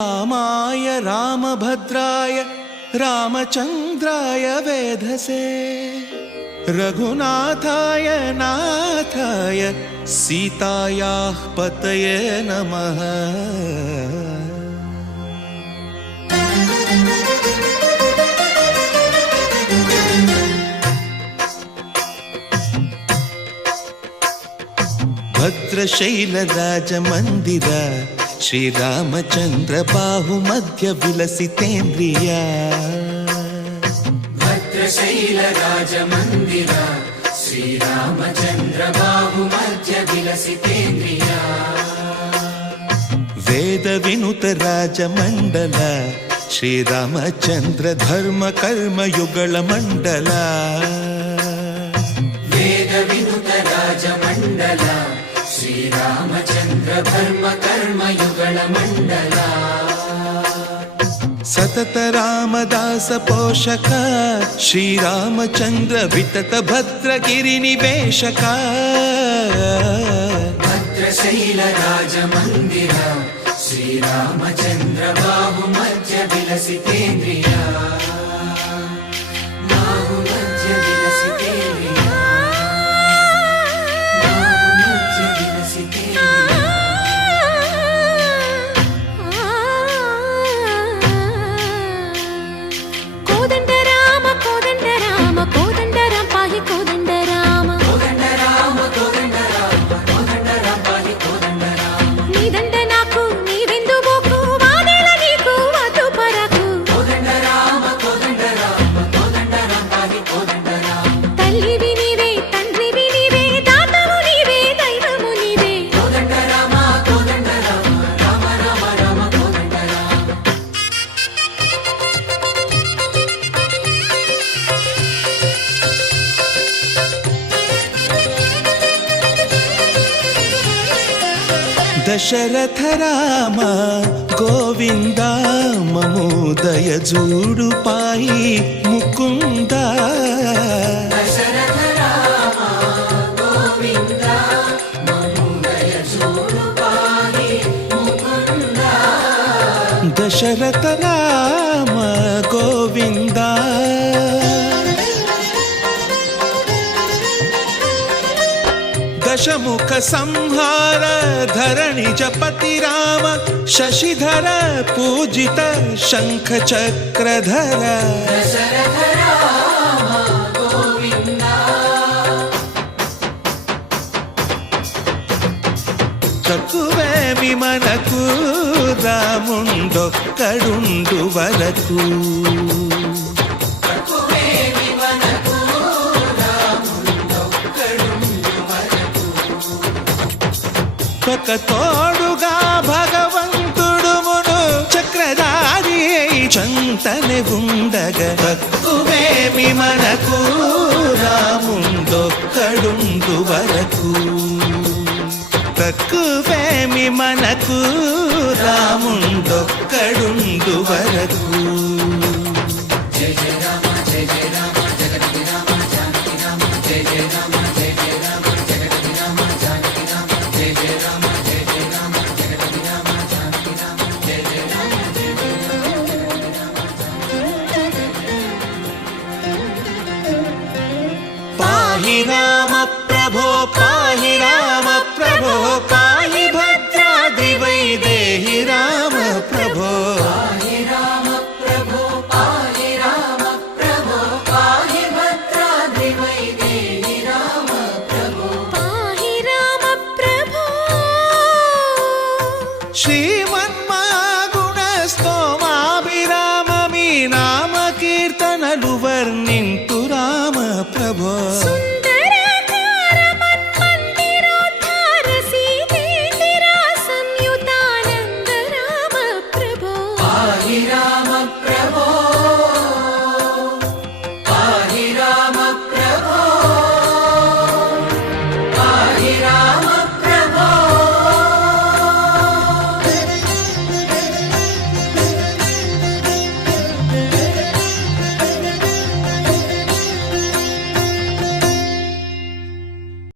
रामाय रामभद्राय रामचन्द्राय वेधसे रघुनाथाय नाथाय सीतायाः पतये नमः। भद्रशैलराजमन्दिर श्रीरामचन्द्र बाहुमध्य विलसितेन्द्रिया। भद्रशैलराजमन्दिर श्रीरामचन्द्र बाहुमध्य विलसितेन्द्रिया। वेदविनुत राजमण्डल श्रीरामचन्द्र धर्म कर्म युगल मण्डल। वेदविनुत राजमण्डल श्रीरामचन्द्र धर्म कर्म युगल मण्डल। सतत रामदास पोषक श्रीरामचन्द्र वितत भद्रगिरि निवेशक। भद्रशैल राजमन्दिर श्रीरामचन्द्र बाहुमध्य विलसितेन्द्रिया। बाहुमध्य विलसितेन्द्रिया। बाहुमध्य विलसितेन्द्रिया। कोदंड राम कोदंड राम कोदंड राम पाहि कोदंड राम। कोदंड राम कोदंड राम कोदंड राम पाहि कोदंड राम। नी दंड नाकु नी विंदु बोकु वादेला नीकु वातु परकु। कोदंड राम पाहि कोदंड राम। तल्लिवि नीवे तंड्रिवि नीवे दातवु नीवे दैवमु नीवे। कोदंड राम राम राम राम कोदंड राम। दशरथ राम गोविंद ममोदय जूडु पाई मुकुंद। दशरथ राम गोविंद ममोदय जूडु पाहि मुकुंद। दशरथ राम गोविंद दशमुख संहार धरणि जपति राम शशिधर पूजित शंख चक्रधर। दशरथ राम गोविंद। चकुवे विमनकु रामुंडొక్కడుండు వరకు। ఒక తోడుగా భగవంతుడు మును చక్రధారి చంతనే ఉండగ తక్కువేమి మనకు రాముండొక్కడుండు వరకు। తక్కువేమి మనకు రాముండొక్కడుండు వరకు। जय जय राम जगति राम जानकी राम। जय जय राम जगति राम जानकी राम। जय जय राम जगति राम जानकी राम। जय जय राम पाहि राम प्रभो पाहि राम प्रभो पाहि भद्राद्रि वैदेहि राम प्रभो। पाहि राम प्रभो पाहि राम प्रभो पाहि भद्राद्रि वैदेहि राम प्रभो। पाहि राम प्रभो। श्रीमन्